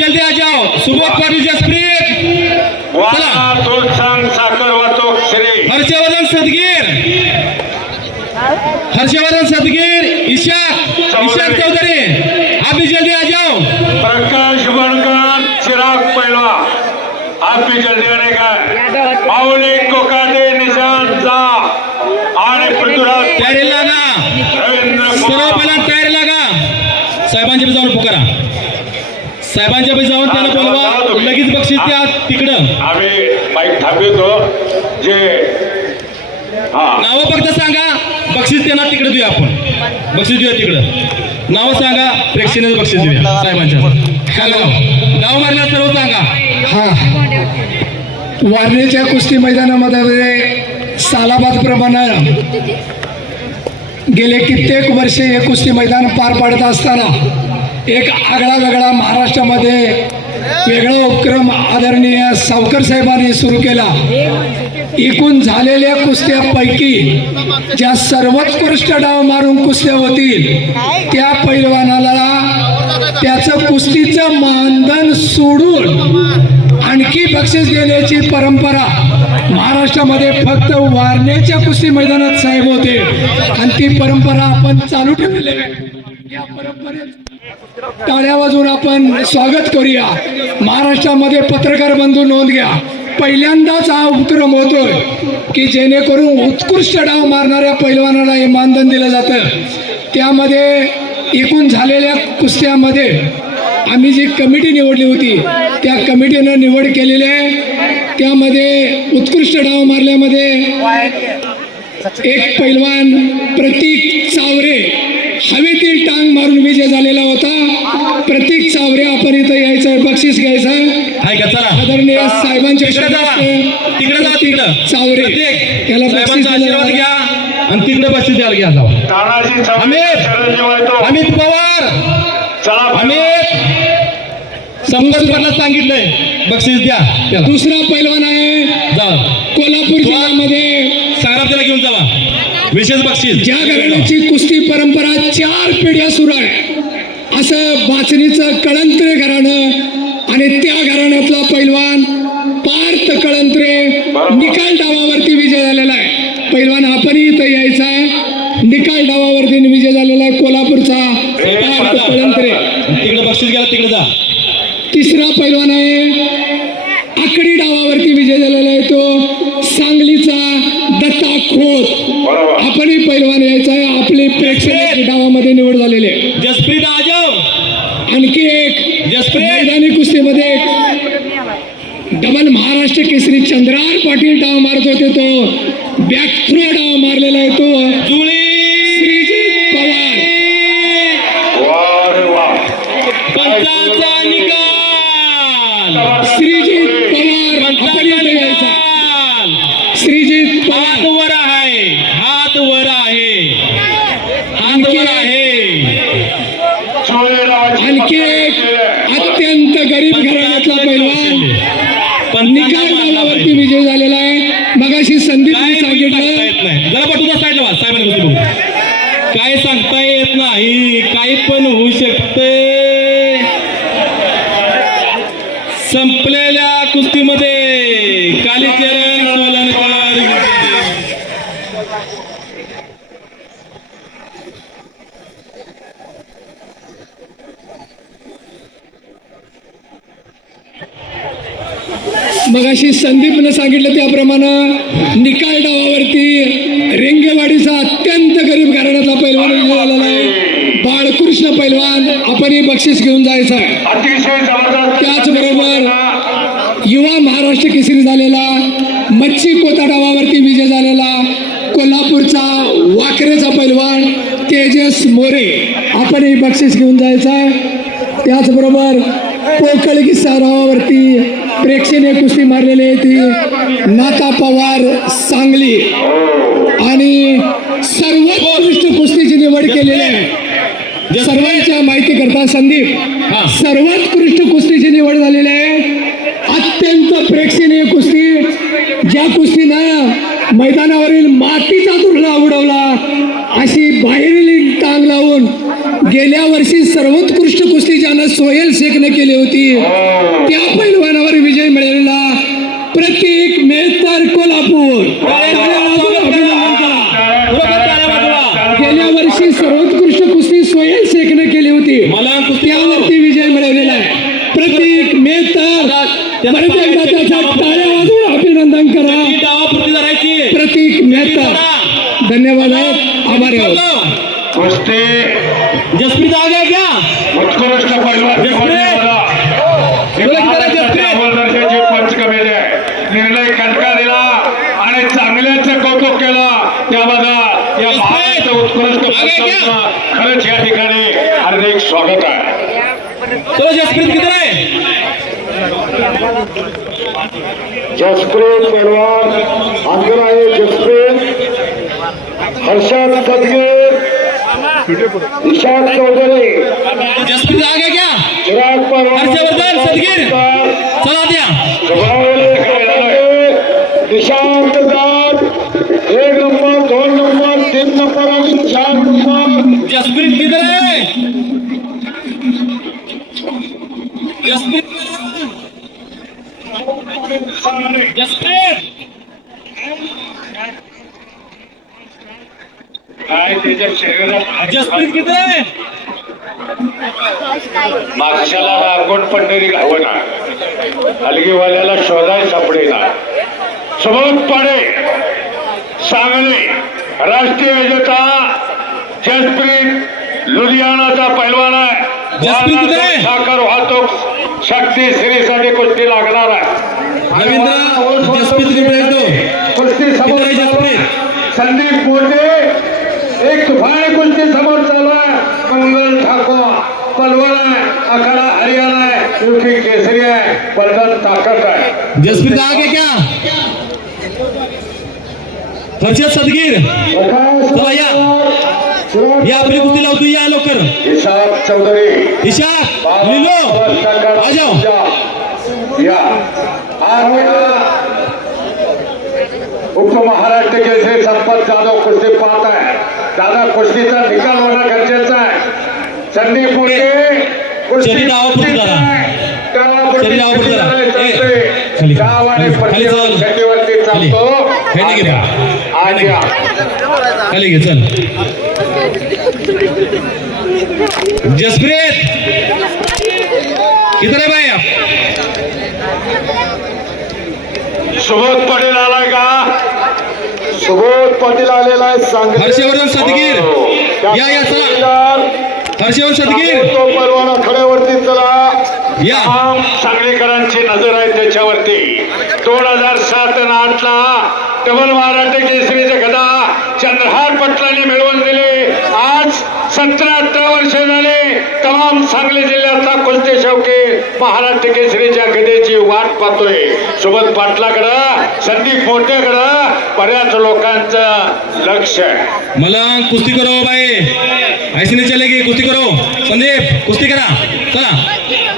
जल्दी आ जाओ सुबोध पाटील जसप्रीत वाला तो सांग साखर वाहतूक श्री हर्षवर्धन सदगीर इशाक चौधरी आप भी जल्दी आ जाओ प्रकाश बनकर चिराग पहलवा आप भी जल्दी आने का माऊली कोकाटे निशांत जा आणि पृथ्वीराज तयारी लागा रवींद्र सर्व कुमार पहिला तयारी लागा साहेबांच्या बी जाऊन पुकारा साहेबांच्या बी जाऊन त्याला बोलवा लगेच बक्षीस द्या तिकडं आम्ही बाईक थांबवतो जे हा नावं फक्त सांगा बक्षीस त्यांना तिकडे देऊया आपण बक्षीस देऊया तिकडं नावं सांगा प्रेक्षणीय बक्षीस देऊया साहेबांच्या सांगा नाव मारल्या सर्व सांगा हा वारणेच्या कुस्ती मैदानामध्ये सालाबाद प्रमाणे गेले कित्येक वर्षे हे कुस्ती मैदान पार पाडत असताना एक आगळा वेगळा महाराष्ट्रामध्ये वेगळा उपक्रम आदरणीय सावकर साहेबांनी सुरू केला. एकूण झालेल्या कुस्त्यापैकी ज्या सर्वोत्कृष्ट डाव मारून कुस्त्या होतील त्या पैलवानाला त्याचं कुस्तीचं मानधन सोडून आणखी बक्षीस देण्याची परंपरा महाराष्ट्रामध्ये फक्त वारणेच्या कुस्ती मैदानात साहेब होते आणि ती परंपरा आपण चालू ठेवलेली आहे. या परंपरेत टाळ्या वाजवून आपण स्वागत करूया. महाराष्ट्रामध्ये पत्रकार बंधू नोंद घ्या, पहिल्यांदाच हा उपक्रम होतोय की जेणेकरून उत्कृष्ट डाव मारणाऱ्या पैलवानाला हे मानधन दिलं जातं. त्यामध्ये एकूण झालेल्या कुस्त्यामध्ये आम्ही जी कमिटी निवडली होती त्या कमिटीनं निवड केलेली आहे. त्यामध्ये उत्कृष्ट डाव मारल्यामध्ये एक पैलवान प्रतीक चावरे हवेतील टांग मारून विजय झालेला होता. प्रतीक चावरे आपण इथं यायचं, बक्षीस घ्यायचं. आदरणीय साहेबांच्या तिकडं चावरे त्याला बक्षीस आशीर्वाद घ्या आणि तिकडे बक्षीस द्यायला घ्या जावा. तानाजी अमित पवार संपर्काला सांगितलंय बक्षीस द्या. दुसरा पैलवान आहे जा कोल्हापूर जिल्ह्यामध्ये सारा त्याला घेऊन जावा विशेष बक्षीस. ज्या घराण्याची कुस्ती परंपरा 4 पिढ्या सुरू आहे असं बाचणीचं कळंत्रे घराणं आणि त्या घराण्यातला पैलवान पार्थ कळंत्रे निकाल डावावरती विजय झालेला आहे. पैलवान आपणही इथं यायचा आहे. निकाल डावावरती विजय झालेला आहे कोल्हापूरचा पार्थ कळंत्रे. तिकडे बक्षीस घ्या तिकडे जा. तिसरा पैलवान आहे आकडी डावावरती विजय झालेला आहे तो सांगलीचा दत्ता खोत. आपणही पैलवान यायचा आहे. आपली प्रेक्षक डावामध्ये निवड झालेली आहे. जसप्रीत आजव आणखी एक मैदानी कुस्तीमध्ये डबल महाराष्ट्र केसरी चंद्रार पाटील डाव मारत होते, तो बॅक थ्रो डाव मारलेला आहे तो जुळी श्रीजित पवार. पंचाचा निकाल श्रीजित पवार आपल्याला यायचा. श्रीजित हात पवार वर आहे, हात वर आहे, हात वर आहे. आणखी एक अत्यंत गरीब घराण्यातला पैलवान निकाल डावावरती विजय झालेला आहे. मगाशी संदीपने सांगितलं जरा पटूचा साईडला वा साहेबांनी काय सांगता येत नाही, काही पण होऊ शकते. संपलेल्या कुस्तीमध्ये कालीचरण सोलनकर मगाशी संदीपने सांगितलं त्याप्रमाणे निकाल डावावरती रेंगेवाडीचा अत्यंत गरीब घराण्यातला पैलवान विजय झालेला आहे. बाळकृष्ण पैलवान आपणही बक्षीस घेऊन जायचं आहे. अतिशय जबरदस्त. त्याचबरोबर युवा महाराष्ट्र केसरी झालेला मच्छी कोता डावावरती विजय झालेला कोल्हापूरचा वाकरेचा पैलवान तेजस मोरे आपणही बक्षीस घेऊन जायचं आहे. त्याचबरोबर पोकळ किस्सा डावावरती प्रेक्षणीय कुस्ती मारलेली आहे ती नाता पवार सांगली आणि सर्वोत्कृष्ट कुस्तीची निवड केलेली आहे. सर्वांच्या माहिती करता संदीप सर्वोत्कृष्ट कुस्तीची निवड झालेली आहे. अत्यंत प्रेक्षणीय कुस्ती, ज्या कुस्तीनं मैदानावरील मातीचा तुकडा उडवला अशी बाहेरील टांग लावून गेल्या वर्षी सर्वोत्कृष्ट कुस्ती ज्यानं सोहेल शेखनं केली होती त्या पैलवानावर विजय मिळवलेला प्रतीक मेहतर कोल्हापूर. गेल्या वर्षी सर्वोत्कृष्ट कुस्ती सोहेल शेखनं केली होती मला त्यावरती विजय मिळवलेला आहे प्रतीक मेहतर. परत एकदा त्याच्या टाळ्या वाजवून अभिनंदन करा डावापुरती धरायची. प्रतीक मेहतर. धन्यवाद आभारी आहोत. कुस्ती जसप्रीत आ गया क्या? उत्कृष्ट पैलवान दर्जाची पंच कमिटी आहे. निर्णय खटका दिला आणि चांगल्याचं कौतुक केलं त्याबद्दल या महाराष्ट्र उत्कृष्ट पंचांना खरंच या ठिकाणी हार्दिक स्वागत आहे. चलो जसप्रीत किधर है? जसप्रीत पहलवान अंदर आए. जसप्रीत हर्षद सदगीर निशांत चौधरी जसप्रीत आ गया क्या? चिराग पहलवान हर्षवर्धन सदगीर चला द्या. Nishant Das 1 number 2 number 3 number आणि 4 नंबर. जसप्रीत किधर है? जसप्रीत जसप्रीत काय त्याच्या शरीरात जसप्रीत किधर है? मागच्याला लागून पंढरी घावना हलगीवाल्याला शोधाय सापडेना. सुबोध पाडे सांगली राष्ट्रीय विजेता जसप्रीत लुधियानाचा पैलवान आहे. जसप्रीत कुठे आहे? साखर वाहतूक शक्ती श्रीसाठी कुस्ती लागणार आहे. रवींद्र जसप्रीत किधर है? तो कुस्ती किधर समोर है जसप्रीत? संदीप मोठे एक तुफान कुस्ती समोर चालू आहे. मंगल ठाकूर पलवान आहे. आखाडा हरियाणा आहे. युकी केसरी आहे. पलटण ताकद आहे. जसप्रीत आ गया क्या? हर्षद सदगीर चला या आपली कुस्ती लावतो. या लवकर. हिसाब चौधरी इशाक लिलो आ जाओ. या उपमहाराष्ट्र केसरी संपत जाधव कुस्ती पाहत आहे. दादा कुस्तीचा निकाल होणं गरजेचं आहे. संदीप मोठे शरीर डावापुरती जरा. शरीर डावापुरती जरा. खाली खाली चल. शरीवरती चालतो. खाली घे. आज या खाली घे चल. जसप्रीत किधर है भाई? सुबोध पाटील आलाय का? सुबोध पाटील आलेला आहे. सांगली हर्षवर्धन सदगीर या चला. हर्षवर्धन सदगीर तो परवाना खड्यावरती चला. या. सांगलीकरांची नजर आहे त्याच्यावरती. 2007 आणि 8 ला डबल महाराष्ट्र केसरीचे गदा चंद्रहार पटलांनी मिळवून दिले. आज 17-18 वर्ष झाले तमाम सांगली जिल्ह्यातला कुस्ती शौकीन महाराष्ट्र केसरीच्या गदेची वाट पाहतोय. सुबोध पाटलाकडं संदीप मोठेकडं बऱ्याच लोकांचं लक्ष आहे. मला कुस्ती करो भाई. ऐसे नहीं चलेगी. कुस्ती करो संदीप. कुस्ती करा चला.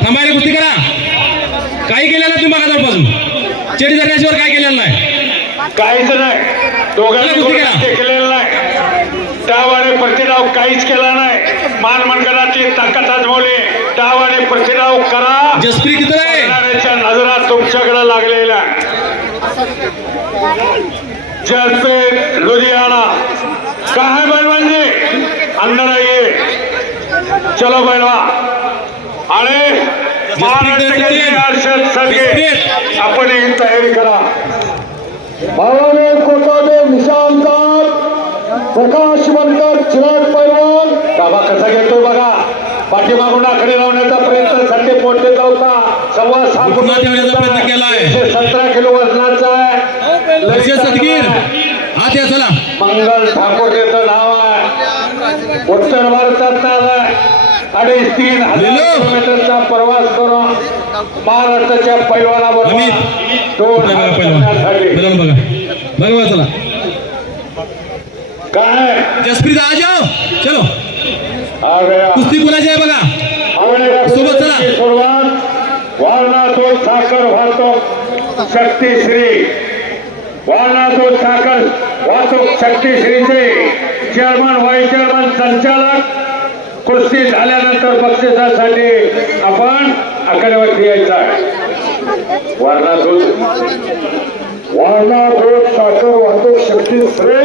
थांबायला कुस्ती करा. काही केलेलं तुम्ही बघा जवळपासून. चेडी धरण्याशिवाय काय केलेलं नाही. काहीच नाही. दोघांनी कुस्ती करा. केलेलं नाही. डाव आणि प्रतिडाव काहीच केला नाही. मान मनगडाची ताकद आजमवली. डाव आणि प्रतिडाव करा. जसप्रीत किती आहे? बघणाऱ्याच्या नजरा तुमच्याकडे लागलेल्या. जसप्रीत लुधियाना का है पहलवान जी? अंदर आइए. चलो पहलवान. आणि हर्षद सदगीर आपण ही तयारी करा. भावाने कोटादे निशांत प्रकाश बनकर चिराग पैलवान. दाबा कसा घेतोय बघा. पाठीमागून आकडे लावण्याचा प्रयत्न संदीप मोठेचा होता. 6.25 पुन्हा ठेवण्याचा प्रयत्न केलाय. 17 किलो वजनाचा आहे. हर्षद सदगीर आत या चला. मंगल ठाकूर याचं नाव आहे. उत्तर भारतात आलाय. 3.5 किलोमीटरचा प्रवास करून महाराष्ट्राच्या पैलवानाबरोबर अमित. बघा पहिलवान. बघा बघा चला. काय जसप्रीत आ जाओ. चलो आ गया. कुस्ती कोणाची आहे बघा. सोबत चला. सुरुवात वारणा दूध साखर वाहतूक शक्तीश्री. वारणा दूध साखर वाहतूक शक्तीश्रीचे चेअरमन व्हाईस चेअरमन संचालक कुस्ती झाल्यानंतर बक्षिसासाठी आपण आकड्यावरती यायचं आहे. वारणा दूध साखर वाहतूक शक्ती श्री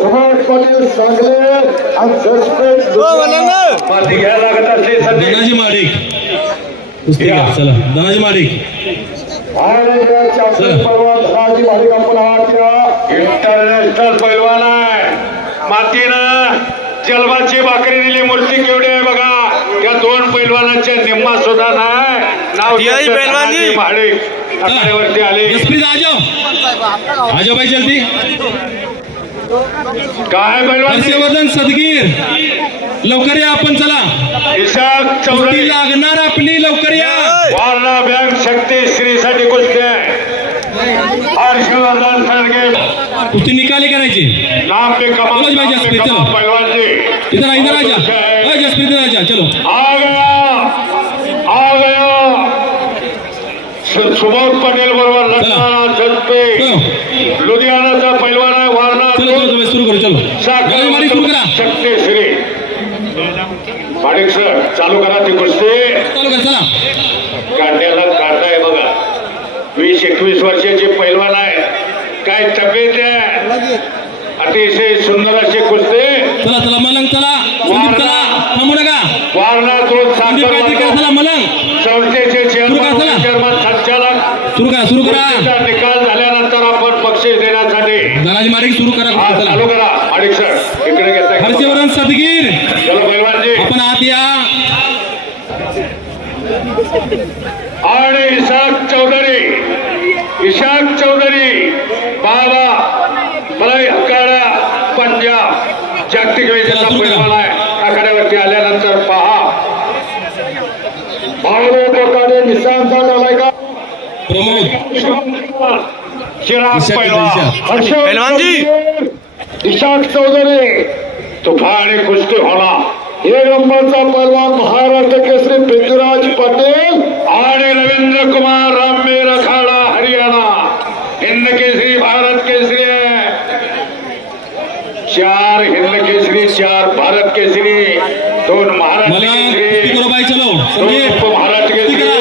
सुभाष पाटील सांगले आणि जसप्रीत माती घ्यायला लागत असली संधी धनाजी माडिक कुस्तीकर. चला धनाजी माडिक. परवान धनाजी माडिक आपण इंटरनॅशनल पैलवान आहे. मातीनं जलमाची भाकरी दिली. मूर्ती केवढी आहे बघा. त्या दोन पैलवानांच्या निम्मा सुद्धा नाही. नाव त्यांचं धनाजी माडिक आकड्यावरती आले. जसप्रीत आजो भाई जल्दी. काय पैलवान हर्षवर्धन सदगीर लवकर या आपण. चला इशाक कुस्ती चौधरी लागणार आपली. लवकर या. वारणा बँक शक्ती श्रीसाठी कुस्ती आहे. हर्षवर्धन सरगे कुस्ती निकाली करायची. नाम पे कमा चलो भाई जसप्रीत, चलो. पहलवान जी इधर इधर आजा. जसप्रीत राजा चलो. आ गया सुबोध पटेल बरोबर लक्ष्मणा जगते चलो लुधियानाचा पैलवान आहे. वारणा चलो चलो सुरू करू. चलो धनाजी माडिक सुरू करा. शक्ती श्री माडिक सर चालू करा ती कुस्ती. चालू करा. चला काढण्याला काढताय बघा. 20-21 वर्षाचे पैलवान आहे. काय तब्येत आहे. अतिशय सुंदर असे कुस्ती. चला चला मलंग. चला संदीप चला. थांबू नका. वारणा दूध संदीप काहीतरी करा. चला मलंग संस्थेचे सुरू करा, चला. चेअरमन संचालक सुरू करा. सुरू करा. कुस्तीचा निकाल झाल्यानंतर आपण बक्षीस देण्यासाठी धनाजी माडिक सुरू करा. हा चला चालू करा. माडिक सर इकडे घेताय. हर्षवर्धन सदगीर चलो पैलवानजी आपण आत या. आणि इशाक चौधरी बाबा मलई हकाडा पंजाब जागतिक वेळेचा पैलवान आहे. आखाड्यावरती आल्यानंतर पहा प्रकारे निशांचा झालाय का प्रमोद चिराग इशाक पैलवान इशाक चौधरी तुफान कुस्ती होणार. एक नंबरचा परवान महाराष्ट्र केसरी पृथ्वीराज पाटील आणि रवींद्र कुमार रामवीर अखाडा हरियाणा. हिंद केसरी भारत केसरी आहे. 4 हिंद केसरी 4 भारत केसरी 2 महाराष्ट्र मला कुस्ती केसरी करो बाई. चलो 2 संदीप उपमहाराष्ट्र कुस्ती केसरी करा.